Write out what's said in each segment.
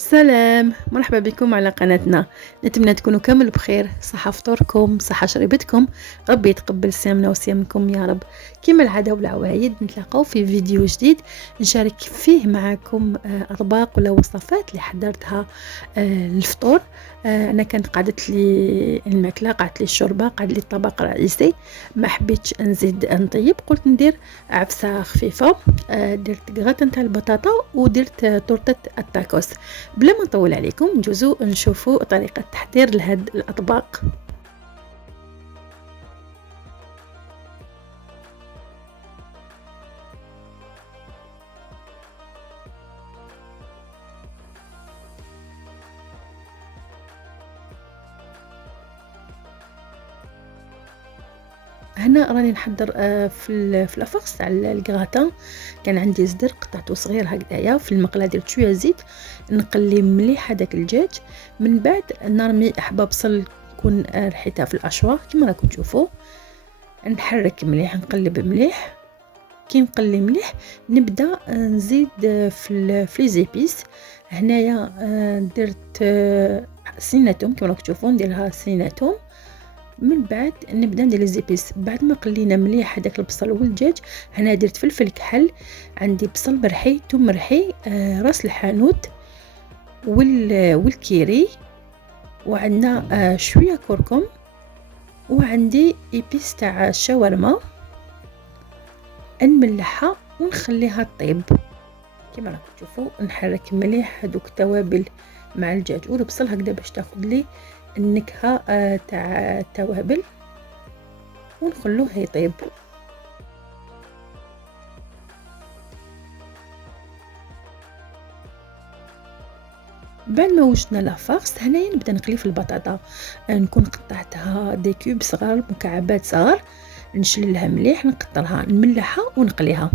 سلام، مرحبا بكم على قناتنا. نتمنى تكونوا كامل بخير، صحة فطوركم، صحة شريبتكم، ربي يتقبل صيامنا وصيامكم يا رب. كما العادة والعوايد نتلاقاو في فيديو جديد نشارك فيه معكم أطباق ولا وصفات اللي حضرتها للفطور. أنا كانت قعدت لي الماكلة، قعدت لي الشوربة، قعد لي الطبق الرئيسي، ما حبيتش نزيد نطيب، قلت ندير عبسة خفيفة. درت غراتن تاع البطاطا ودرت تورتة التاكوس. بلا ما نطول عليكم نجوزو نشوفوا طريقة تحضير لهاد الأطباق. هنا راني نحضر في الافرس تاع الكغاتان. كان عندي زدر قطعته صغير هكذايا، في المقله درت شويه زيت، نقلي مليح هذاك الدجاج. من بعد نرمي حبه بصل يكون ريحتها في الاشواط كما راكم تشوفوا، نحرك مليح، نقلب مليح. كي نقلي مليح نبدا نزيد في لي زيبيس. هنايا درت سنه توم كما راكم تشوفوا، نديرها سنه توم. من بعد نبدا ندير الزيبيس بعد ما قلينا مليح هذاك البصل والدجاج. هنا درت فلفل كحل، عندي بصل مرحي، ثوم مرحي، راس الحانوت والكيري، وعندنا شويه كركم، وعندي ايبيس تاع الشاورما. نملحها ونخليها طيب كما راكم تشوفوا. نحرك مليح هذوك التوابل مع الدجاج والبصل هكذا باش تاخذ لي النكهه تاع التوابل، ونخلوه يطيب. بعد ما وجدنا لافارس هنايا نبدا نقلي في البطاطا. نكون قطعتها دي كوب صغار، مكعبات صغار، نشللها مليح، نقطرها، نملحها ونقليها.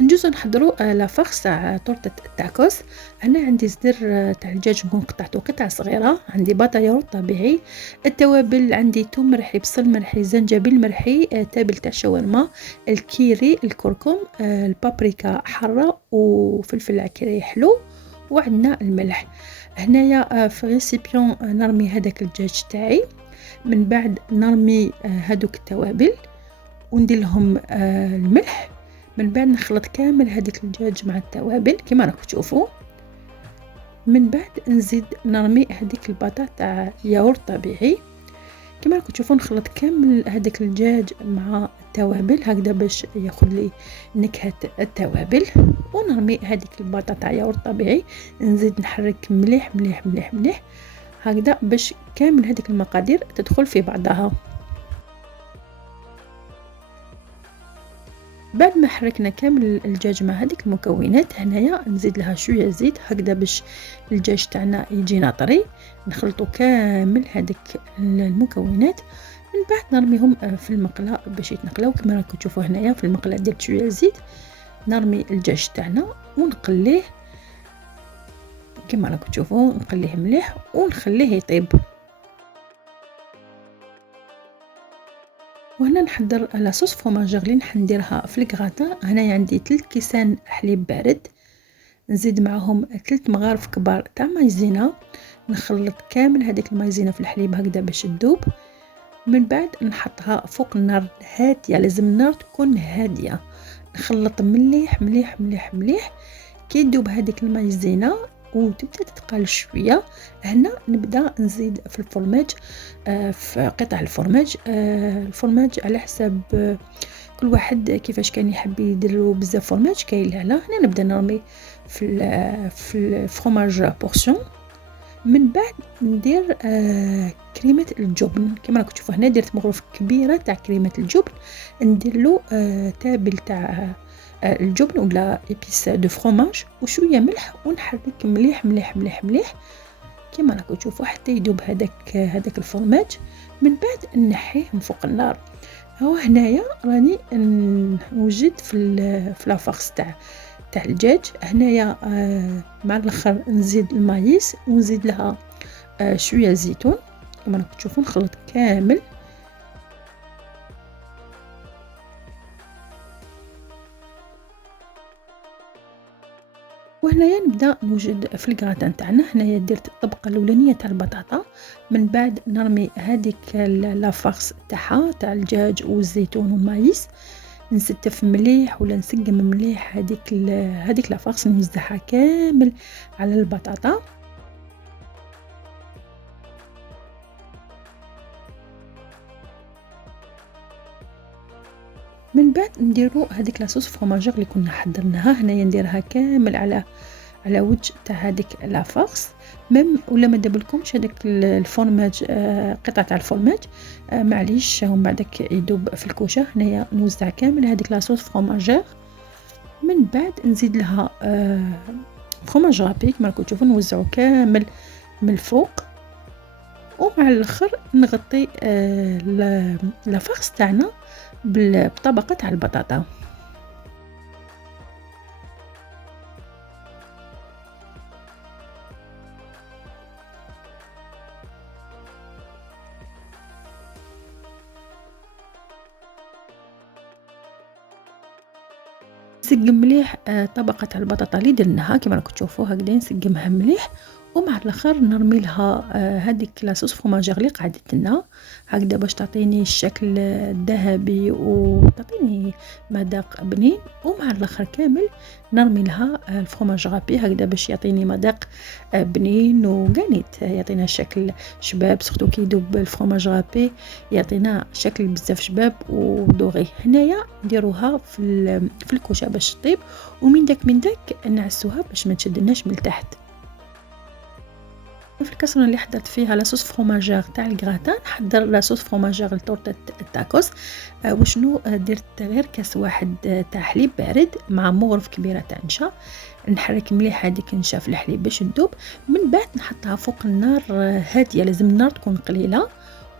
نجوزو نحضروا لافارس تاع طورطة التاكوس. انا عندي صدر تاع الدجاج نكون قطعته قطع صغيره، عندي باطا ياغورت طبيعي، التوابل عندي ثوم مرحي، بصل مرحي، زنجبيل مرحي، تابل تاع الشاورما، الكيري، الكركم، البابريكا حاره، وفلفل عكري حلو، وعندنا الملح. هنايا في ريسيبيون نرمي هذاك الدجاج تاعي. من بعد نرمي هذوك التوابل وندير لهم الملح. من بعد نخلط كامل هذيك الدجاج مع التوابل كما راكم تشوفوا. من بعد نزيد نرمي هذيك البطاطا تاع ياغورت طبيعي كما راكم تشوفوا. نخلط كامل هذاك الدجاج مع التوابل هكذا باش ياخذ لي نكهه التوابل، ونرمي هذيك البطاطا تاع ياغورت طبيعي. نزيد نحرك مليح مليح مليح مليح هكذا باش كامل هذيك المقادير تدخل في بعضها. بعد ما حركنا كامل الدجاج مع هذيك المكونات، هنايا نزيد لها شويه زيت هكذا باش الدجاج تاعنا يجينا طري. نخلطوا كامل هذيك المكونات. من بعد نرميهم في المقله باش يتنقلاو كما راكم تشوفوا. هنايا في المقله درت شويه زيت، نرمي الدجاج تاعنا ونقليه كما راكم تشوفوا، نقليه مليح ونخليه يطيب. وهنا نحضر لاصوص فروماج اللي نديرها في الكغاتان. هنايا عندي 3 كيسان حليب بارد، نزيد معهم 3 مغارف كبار تاع مايزينا، نخلط كامل هذيك المايزينا في الحليب هكذا باش تذوب. من بعد نحطها فوق النار هاديه، لازم النار تكون هاديه. نخلط مليح مليح مليح مليح. كي تذوب هذيك المايزينا وتبدا تتقال شويه، هنا نبدا نزيد في الفرماج، في قطع الفرماج. الفرماج على حساب كل واحد كيفاش كان يحب يديروا بزاف فرماج كاين لا. هنا نبدا نرمي في الفرماج بورسيون. من بعد ندير كريمه الجبن كما راكم تشوفوا. هنا درت مغرف كبيره تاع كريمه الجبن، ندير له تابل تاع الجبن ولا ايبيس دو فرomage وشويه ملح، ونحرك مليح مليح مليح مليح كما راكم تشوفوا حتى يذوب هذاك الفرماج. من بعد نحيه من فوق النار. هو هنايا راني نوجد في لافارس تاع الدجاج. هنايا مع الاخر نزيد المايس ونزيد لها شويه زيتون كما راكم تشوفوا. نخلط كامل. وهنايا نبدا نوجد في الكراتان تاعنا. هنايا درت الطبقه الاولانيه تاع البطاطا، من بعد نرمي هذيك لافارس تاعها تاع الدجاج والزيتون والمايس، نستف مليح ولا نسقم مليح هذيك لافارس، نوزعها كامل على البطاطا. من بعد نديرو هذيك لاصوص فروماجير اللي كنا حضرناها. هنايا نديرها كامل على وجه تاع هذيك لافارس، ميم ولا ما دابلكمش هذاك الفرماج، قطعه تاع الفرماج، معليش ومن بعدك يذوب في الكوشه. هنايا نوزع كامل هذيك لاصوص فروماجير، من بعد نزيد لها فروماج رابي كما راكم تشوفوا، نوزعو كامل من الفوق، ومع الاخر نغطي لافارس تاعنا بطبقه تاع البطاطا. نسقم مليح طبقة تاع البطاطا اللي درناها كما راكم تشوفوا هكذا، نسقمها مليح، ومع الاخر نرمي لها هذيك لاصوص فروماجير اللي قعدت لنا هكذا باش تعطيني الشكل الذهبي وتعطيني مذاق بنين. ومع الاخر كامل نرمي لها الفرomاج رابي هكذا باش يعطيني مذاق بنين وقانيت، يعطينا شكل شباب، سورتو كي يذوب الفرomاج رابي يعطينا شكل بزاف شباب ودوغي. هنايا نديروها في الكوشه باش تطيب، ومن داك نعسوها باش ما تشدناش من التحت. في الكسرة اللي حضرت فيها لاصوص فروماجير تاع الكراتان، حضر لاصوص فروماجير لطورطة التاكوس. وشنو درت؟ غير كاس واحد تاع حليب بارد مع مغرف كبيرة تاع نشا، نحرك مليح هذيك النشا في الحليب باش تذوب، من بعد نحطها فوق النار هاديه، لازم النار تكون قليله،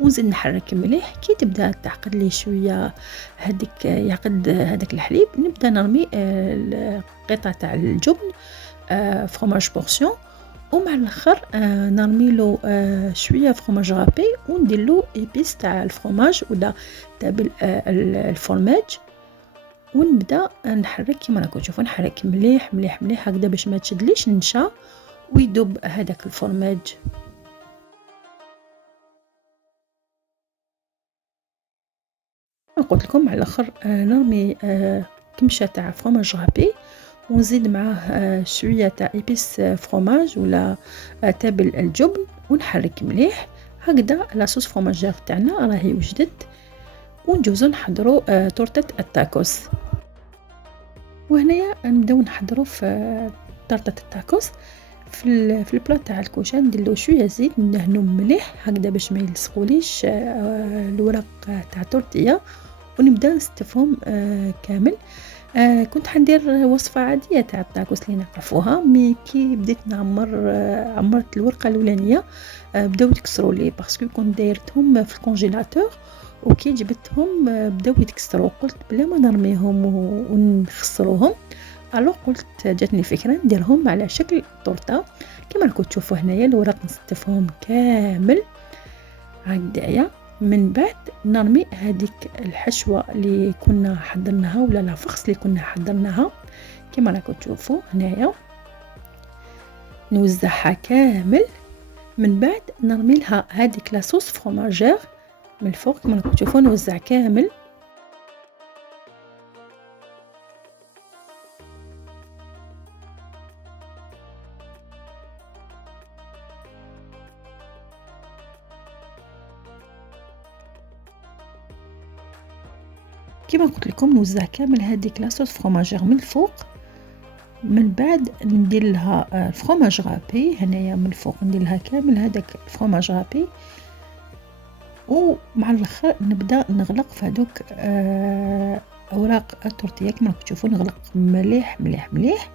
ونزيد نحرك مليح. كي تبدا تعقد لي شويه هذيك يعقد هذاك الحليب، نبدا نرمي القطع تاع الجبن فروماج بورسيون، ومع الاخر نرمي له شويه فروماج رابي، وندير له ايبيس تاع الفروماج ولا تابل الفرماج، ونبدا نحرك كيما راكم تشوفوا، نحرك مليح مليح مليح هكذا باش ما تشدليش النشا ويذوب هذاك الفرماج. قلت لكم على الاخر نرمي كمشه تاع فروماج رابي، ونزيد معاه شويه تاع ايبيس فروماج ولا تابل الجبن، ونحرك مليح هكذا. لاصوص فروماجير تاعنا راهي وجدت، ونجوزو نحضروا تورته التاكوس. وهنايا نبداو نحضروا في تورته التاكوس. في البلاط تاع الكوشه نديرلو شويه زيت، ندهنو مليح هكذا باش ما يلصقوليش الورق تاع التورتيه، ونبدا نستفهم كامل. كنت حندير وصفه عاديه تاع التاكوس اللي نعرفوها، مي كي بديت عمرت الورقه الاولانيه بداو يتكسروا لي باسكو كنت دايرتهم في الكونجيلاتور، وكي جبتهم بداو يتكسروا. قلت بلا ما نرميهم ونخسروهم، الو قلت جاتني فكره نديرهم على شكل طورطه كما راكم تشوفوا. هنايا الورق نستفهم كامل هكذايا، من بعد نرمي هذيك الحشوه اللي كنا حضرناها ولا لافخس اللي كنا حضرناها كما راكم تشوفوا. هنايا نوزعها كامل، من بعد نرمي لها هذيك لاصوص فروماجير من الفوق كما راكم تشوفوا، نوزع كامل. كما قلت لكم نوزع كامل هذيك لاصوص فروماجير من الفوق، من بعد ندير لها الفرomاج رابي. هنايا من الفوق ندير لها كامل هذاك الفرomاج رابي، ومع الاخر نبدا نغلق في هذوك اوراق التورتيه كما راكم تشوفوا، نغلق مليح مليح مليح،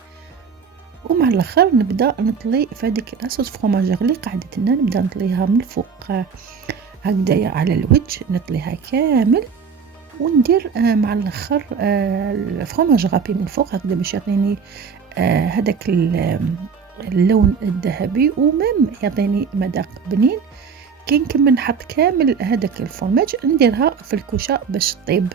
ومع الاخر نبدا نطلي في هذيك لاصوص فروماجير اللي قعدت لنا، نبدا نطليها من الفوق هكذايا على الوجه، نطليها كامل، وندير مع الاخر الفرomاج رابي من فوق هكذا باش يعطيني هذاك اللون الذهبي، ومام يعطيني مذاق بنين. كي نكمل نحط كامل هذاك الفرماج نديرها في الكوشه باش تطيب.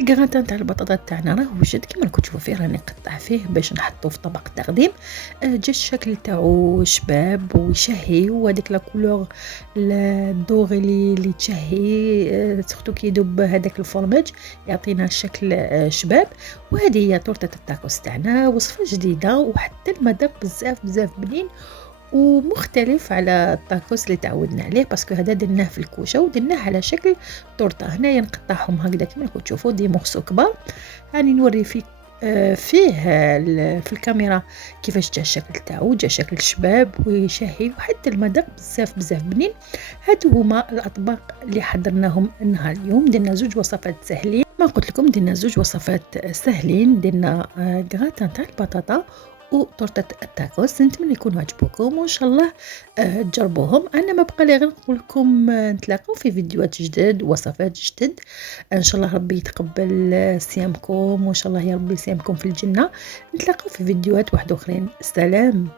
الكراتان تاع البطاطا تاعنا راه وجد كيما راكم تشوفوا فيه، راني نقطع فيه باش نحطوه في طبق تقديم. جا الشكل تاعو شباب ويشهي، وهذيك لا كولور الدوغي اللي تشهي، سورتو كي يذوب هذاك الفرماج يعطينا الشكل شباب. وهذه هي تورته التاكوس تاعنا، وصفه جديده وحتى المذاق بزاف بزاف بنين ومختلف على الطاكوس اللي تعودنا عليه، باسكو هذا درناه في الكوشه ودرناه على شكل تورته. هنايا نقطعهم هكذا كيما راكم تشوفوا دي مورسو كبار. راني نوري فيه في الكاميرا كيفاش جا الشكل تاعو، جا شكل شباب ويشهي وحتى المذاق بزاف بزاف بنين. هادو هما الاطباق اللي حضرناهم النهار اليوم. درنا زوج وصفات سهلين، ما قلت لكم درنا زوج وصفات سهلين. درنا غراتان تاع البطاطا وتورته التاكوس. نتمنى يكونوا عجبوكم وان شاء الله تجربوهم. انا ما بقى لي غير نقول لكم نتلاقاو في فيديوهات جدد وصفات جدد. ان شاء الله ربي يتقبل صيامكم، وان شاء الله يا ربي صيامكم في الجنه. نتلاقاو في فيديوهات واحده اخرين. سلام.